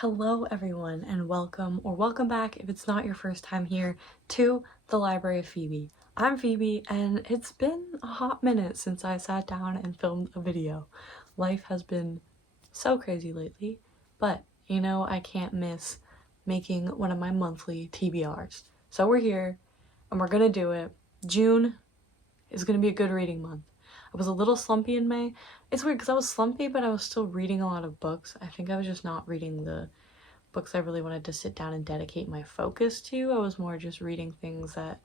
Hello everyone and welcome back if it's not your first time here to the Library of Phoebe. I'm Phoebe and it's been a hot minute since I sat down and filmed a video. Life has been so crazy lately, but you know I can't miss making one of my monthly TBRs. So we're here and we're gonna do it. June is gonna be a good reading month. I was a little slumpy in May. It's weird because I was slumpy, but I was still reading a lot of books. I think I was just not reading the books I really wanted to sit down and dedicate my focus to. I was more just reading things that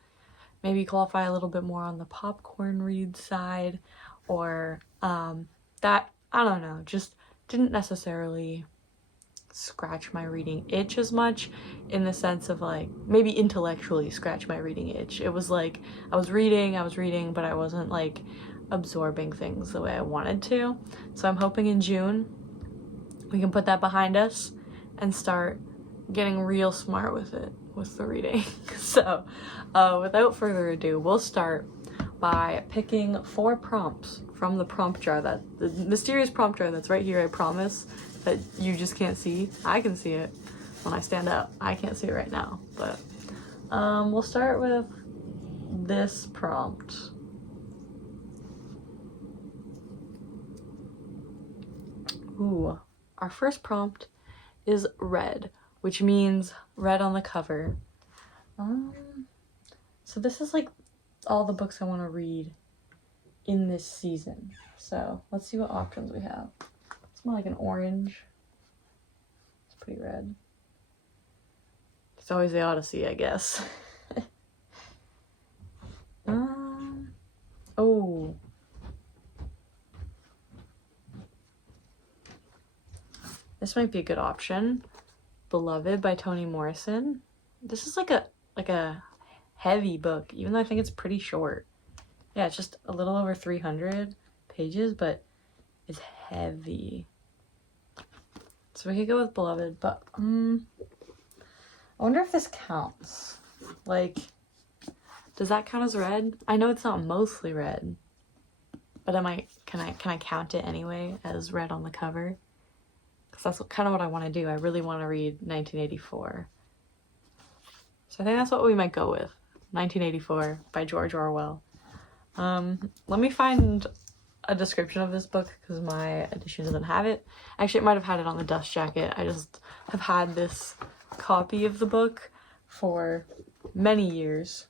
maybe qualify a little bit more on the popcorn read side, or that, I don't know, just didn't necessarily scratch my reading itch as much, in the sense of like maybe intellectually scratch my reading itch. It was like I was reading, but I wasn't like absorbing things the way I wanted to. So I'm hoping in June we can put that behind us and start getting real smart with the reading. So without further ado, we'll start by picking 4 prompts from the prompt jar, the mysterious prompt jar that's right here. I promise that you just can't see. I can see it when I stand up. I can't see it right now, but we'll start with this prompt. Ooh, our first prompt is red, which means red on the cover. So this is like all the books I want to read in this season. So let's see what options we have. It's more like an orange. It's pretty red. It's always the Odyssey, I guess. Oh. This might be a good option. Beloved by Toni Morrison. This is like a heavy book, even though I think it's pretty short. Yeah, it's just a little over 300 pages, but it's heavy. So we could go with Beloved, but I wonder if this counts. Like, does that count as red? I know it's not mostly red, but can I count it anyway as red on the cover? Because that's kind of what I want to do. I really want to read 1984. So I think that's what we might go with. 1984 by George Orwell. Let me find a description of this book because my edition doesn't have it. Actually, it might have had it on the dust jacket. I just have had this copy of the book for many years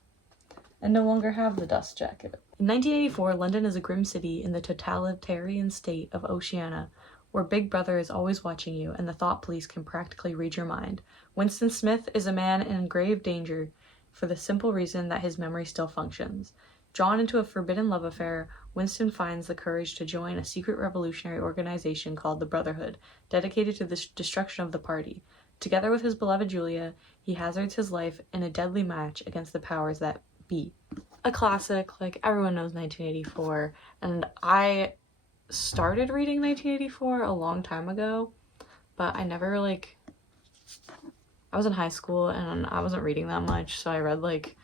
and no longer have the dust jacket. In 1984, London is a grim city in the totalitarian state of Oceania, where Big Brother is always watching you and the thought police can practically read your mind. Winston Smith is a man in grave danger for the simple reason that his memory still functions. Drawn into a forbidden love affair, Winston finds the courage to join a secret revolutionary organization called the Brotherhood, dedicated to the destruction of the party. Together with his beloved Julia, he hazards his life in a deadly match against the powers that be. A classic, like everyone knows 1984, and I started reading 1984 a long time ago, but I never I was in high school and I wasn't reading that much, so I read like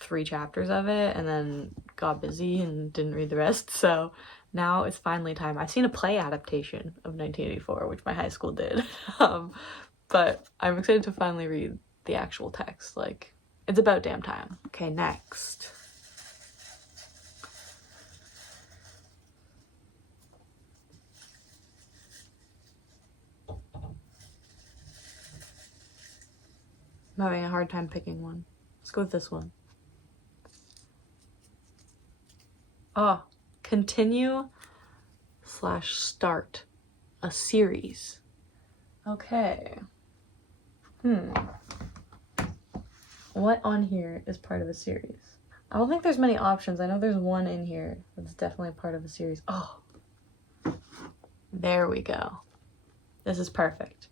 3 chapters of it and then got busy and didn't read the rest. So now it's finally time. I've seen a play adaptation of 1984, which my high school did, but I'm excited to finally read the actual text. Like, it's about damn time. Okay, next. I'm having a hard time picking one. Let's go with this one. Continue / start a series. Okay. What on here is part of a series? I don't think there's many options. I know there's one in here that's definitely part of a series. Oh, there we go. This is perfect.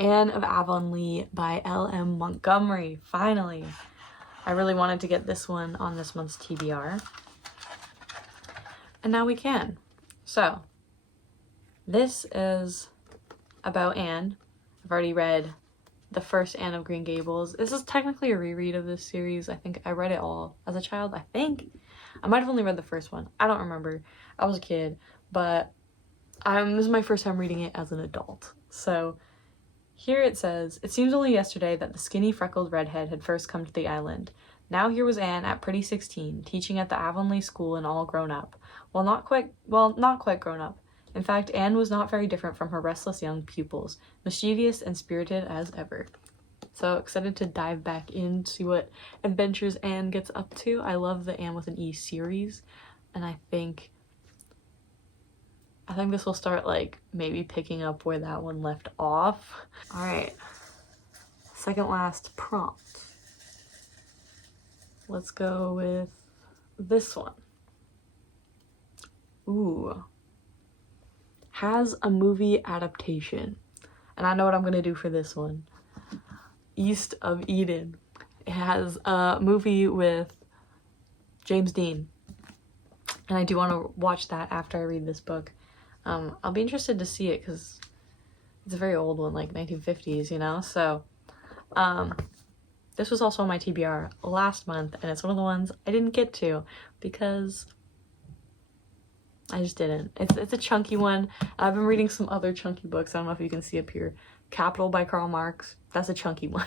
Anne of Avonlea by L.M. Montgomery. Finally. I really wanted to get this one on this month's TBR. And now we can. So, this is about Anne. I've already read the first Anne of Green Gables. This is technically a reread of this series. I think I read it all as a child, I think. I might have only read the first one. I don't remember. I was a kid, but this is my first time reading it as an adult. So Here it says, it seems only yesterday that the skinny freckled redhead had first come to the island. Now here was Anne at pretty 16, teaching at the Avonlea school and all grown up. Not quite grown up. In fact, Anne was not very different from her restless young pupils, mischievous and spirited as ever. So excited to dive back in, see what adventures Anne gets up to. I love the Anne with an E series, and I think this will start like maybe picking up where that one left off. All right, second last prompt. Let's go with this one. Ooh. Has a movie adaptation. And I know what I'm gonna do for this one. East of Eden. It has a movie with James Dean. And I do want to watch that after I read this book. I'll be interested to see it because it's a very old one, like 1950s, you know? So, this was also on my TBR last month, and it's one of the ones I didn't get to because I just didn't. It's a chunky one. I've been reading some other chunky books. I don't know if you can see up here. Capital by Karl Marx. That's a chunky one.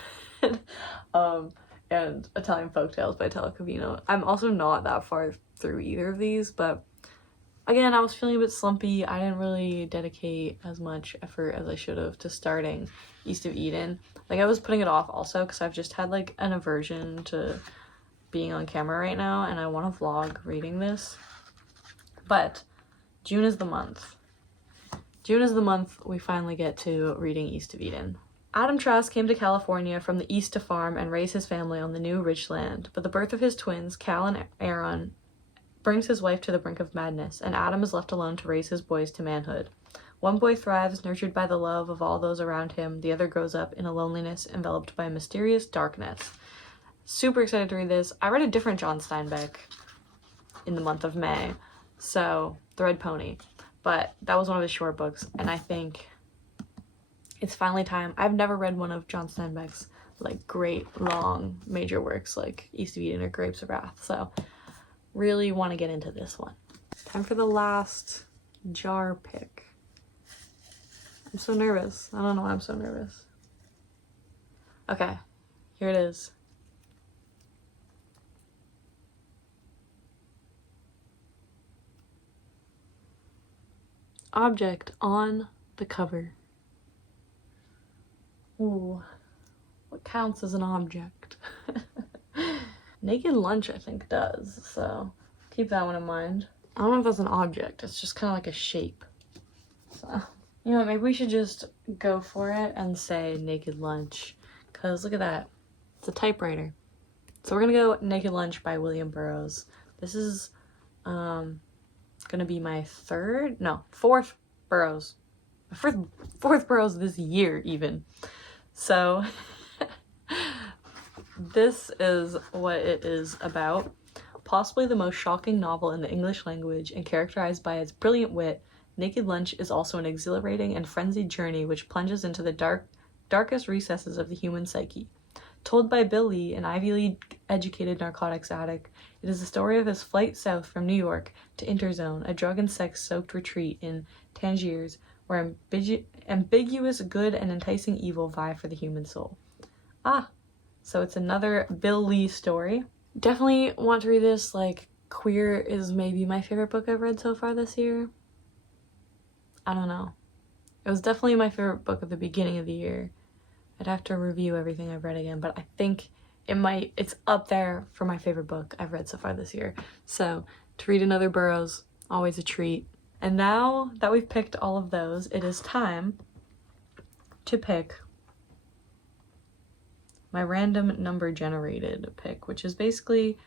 And Italian Folktales by Calvino. I'm also not that far through either of these, but again, I was feeling a bit slumpy. I didn't really dedicate as much effort as I should have to starting East of Eden. Like, I was putting it off also because I've just had like an aversion to being on camera right now, and I want to vlog reading this. But June is the month. June is the month we finally get to reading East of Eden. Adam Trask came to California from the east to farm and raise his family on the new rich land, but the birth of his twins, Cal and Aaron, brings his wife to the brink of madness, and Adam is left alone to raise his boys to manhood. One boy thrives, nurtured by the love of all those around him. The other grows up in a loneliness enveloped by a mysterious darkness. Super excited to read this. I read a different John Steinbeck in the month of May, so The Red Pony, but that was one of his short books, and I think it's finally time. I've never read one of John Steinbeck's like great long major works like East of Eden or Grapes of Wrath, so really want to get into this one. Time for the last jar pick. I'm so nervous. I don't know why I'm so nervous. Okay, here it is. Object on the cover. Ooh, what counts as an object? Naked Lunch, I think, does, so keep that one in mind. I don't know if that's an object, it's just kind of like a shape. So, you know, maybe we should just go for it and say Naked Lunch, because look at that. It's a typewriter. So we're gonna go Naked Lunch by William Burroughs. This is gonna be my fourth Burroughs. Fourth Burroughs this year, even. So this is what it is about. Possibly the most shocking novel in the English language and characterized by its brilliant wit, Naked Lunch is also an exhilarating and frenzied journey which plunges into the darkest recesses of the human psyche. Told by Bill Lee, an Ivy League educated narcotics addict, it is the story of his flight south from New York to Interzone, a drug and sex soaked retreat in Tangiers, where ambiguous good and enticing evil vie for the human soul. So it's another Bill Lee story. Definitely want to read this. Like, Queer is maybe my favorite book I've read so far this year. I don't know. It was definitely my favorite book at the beginning of the year. I'd have to review everything I've read again, but I think it's up there for my favorite book I've read so far this year. So to read another Burroughs, always a treat. And now that we've picked all of those, it is time to pick my random number generated pick, which is basically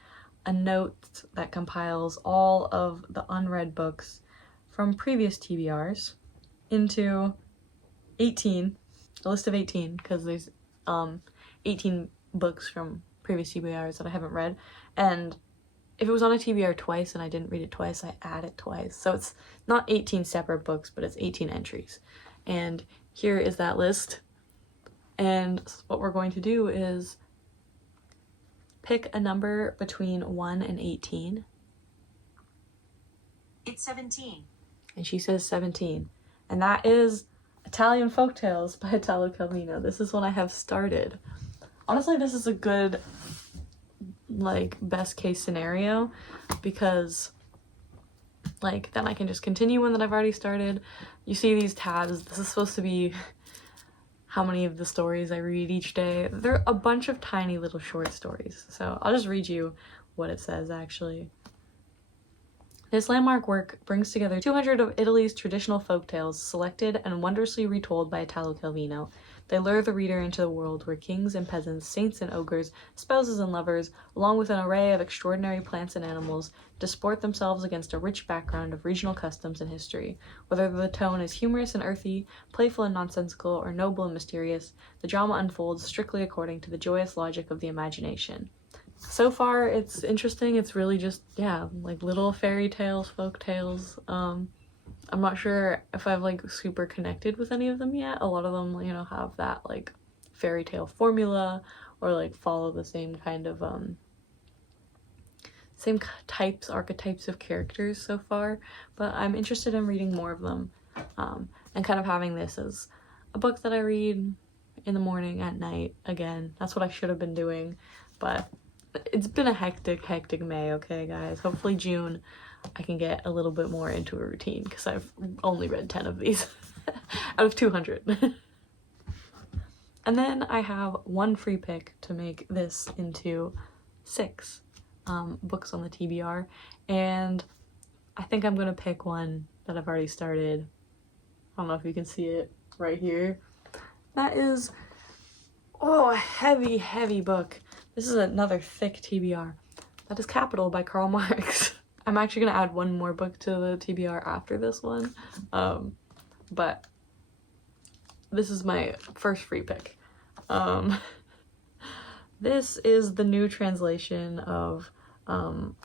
a note that compiles all of the unread books from previous TBRs into 18, a list of 18, because there's 18 books from previous TBRs that I haven't read, and if it was on a TBR twice and I didn't read it twice, I add it twice. So it's not 18 separate books, but it's 18 entries. And here is that list. And what we're going to do is pick a number between 1 and 18. It's 17. And she says 17. And that is Italian Folktales by Italo Calvino. This is one I have started. Honestly, this is a good, like, best case scenario, because, like, then I can just continue one that I've already started. You see these tabs. This is supposed to be how many of the stories I read each day. They're a bunch of tiny little short stories. So I'll just read you what it says, actually. This landmark work brings together 200 of Italy's traditional folktales, selected and wondrously retold by Italo Calvino. They lure the reader into the world where kings and peasants, saints and ogres, spouses and lovers, along with an array of extraordinary plants and animals, disport themselves against a rich background of regional customs and history. Whether the tone is humorous and earthy, playful and nonsensical, or noble and mysterious, the drama unfolds strictly according to the joyous logic of the imagination. So far, it's interesting. It's really just, yeah, like little fairy tales, folk tales. I'm not sure if I've, like, super connected with any of them yet. A lot of them, you know, have that, like, fairy tale formula, or, like, follow the same kind of, same archetypes of characters so far. But I'm interested in reading more of them, and kind of having this as a book that I read in the morning, at night. Again, that's what I should have been doing, but it's been a hectic May, okay, guys? Hopefully June I can get a little bit more into a routine, because I've only read 10 of these out of 200. And then I have one free pick to make this into 6 books on the TBR, and I think I'm gonna pick one that I've already started. I don't know if you can see it right here. That is, oh, a heavy book. This is another thick TBR. That is Capital by Karl Marx. I'm actually gonna add one more book to the TBR after this one, but this is my first free pick. This is the new translation of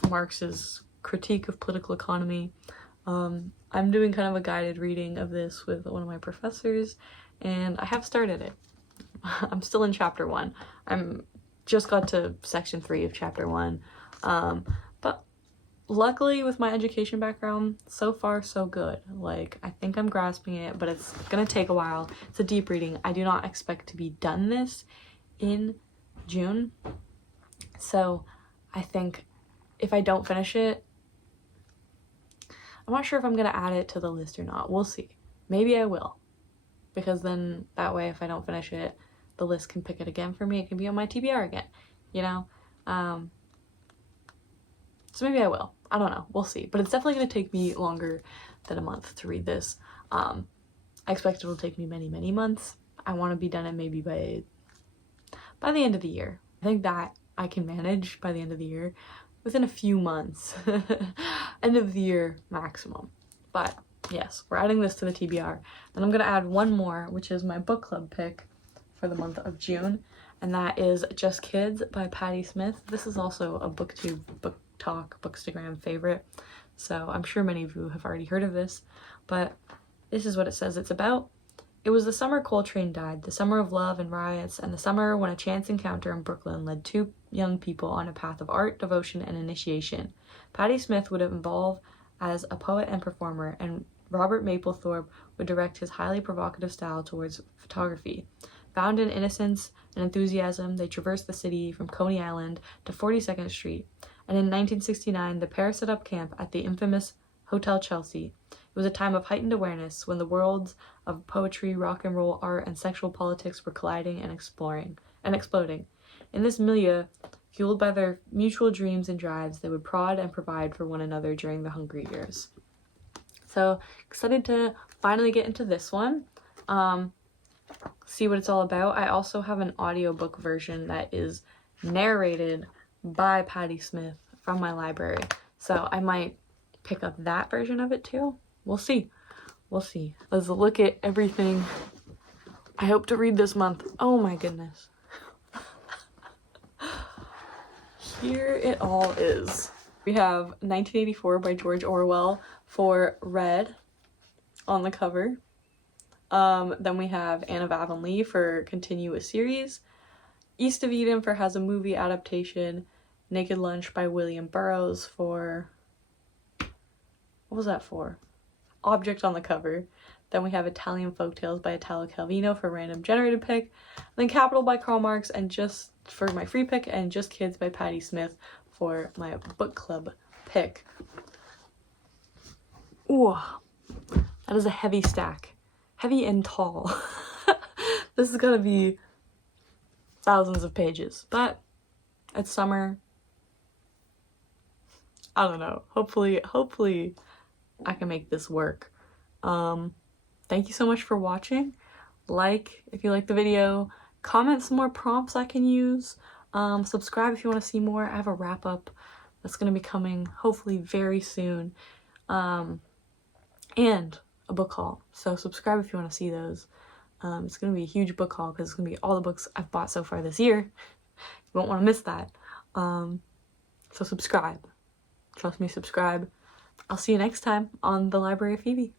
Marx's Critique of Political Economy. I'm doing kind of a guided reading of this with one of my professors, and I have started it. I'm still in chapter 1. I'm just got to section 3 of chapter 1. But luckily, with my education background, so far so good. Like, I think I'm grasping it, but it's gonna take a while. It's a deep reading. I do not expect to be done this in June. So I think if I don't finish it, I'm not sure if I'm gonna add it to the list or not. We'll see. Maybe I will, because then that way, if I don't finish it, the list can pick it again for me. It can be on my TBR again, you know? So maybe I will. I don't know. We'll see. But it's definitely going to take me longer than a month to read this. I expect it will take me many months. I want to be done it maybe by the end of the year. I think that I can manage by the end of the year, within a few months. End of the year maximum. But yes, we're adding this to the TBR. And I'm going to add one more, which is my book club pick for the month of June, and that is Just Kids by Patti Smith. This is also a booktube, book talk, bookstagram favorite, so I'm sure many of you have already heard of this, but this is what it says it's about. It was the summer Coltrane died, the summer of love and riots, and the summer when a chance encounter in Brooklyn led 2 young people on a path of art, devotion, and initiation. Patti Smith would evolve as a poet and performer, and Robert Mapplethorpe would direct his highly provocative style towards photography. Bound in innocence and enthusiasm, they traversed the city from Coney Island to 42nd Street, and in 1969, the pair set up camp at the infamous Hotel Chelsea. It was a time of heightened awareness when the worlds of poetry, rock and roll, art, and sexual politics were colliding and exploding. In this milieu, fueled by their mutual dreams and drives, they would prod and provide for one another during the hungry years. So, excited to finally get into this one. See what it's all about. I also have an audiobook version that is narrated by Patti Smith from my library, so I might pick up that version of it too. We'll see. Let's look at everything I hope to read this month. Oh my goodness. Here it all is. We have 1984 by George Orwell for red on the cover. Then we have Anne of Avonlea for continue a series, East of Eden for has a movie adaptation, Naked Lunch by William Burroughs for, what was that for? Object on the cover. Then we have Italian Folktales by Italo Calvino for random generated pick. Then Capital by Karl Marx, and just for my free pick, and Just Kids by Patti Smith for my book club pick. Ooh, that is a heavy stack. Heavy and tall. This is gonna be thousands of pages, but it's summer. I don't know. Hopefully I can make this work. Thank you so much for watching. Like if you like the video, comment some more prompts I can use. Subscribe if you want to see more. I have a wrap up that's going to be coming hopefully very soon. And a book haul. So subscribe if you want to see those. It's going to be a huge book haul because it's going to be all the books I've bought so far this year. You won't want to miss that. So subscribe. Trust me, subscribe. I'll see you next time on the Library of Phoebe.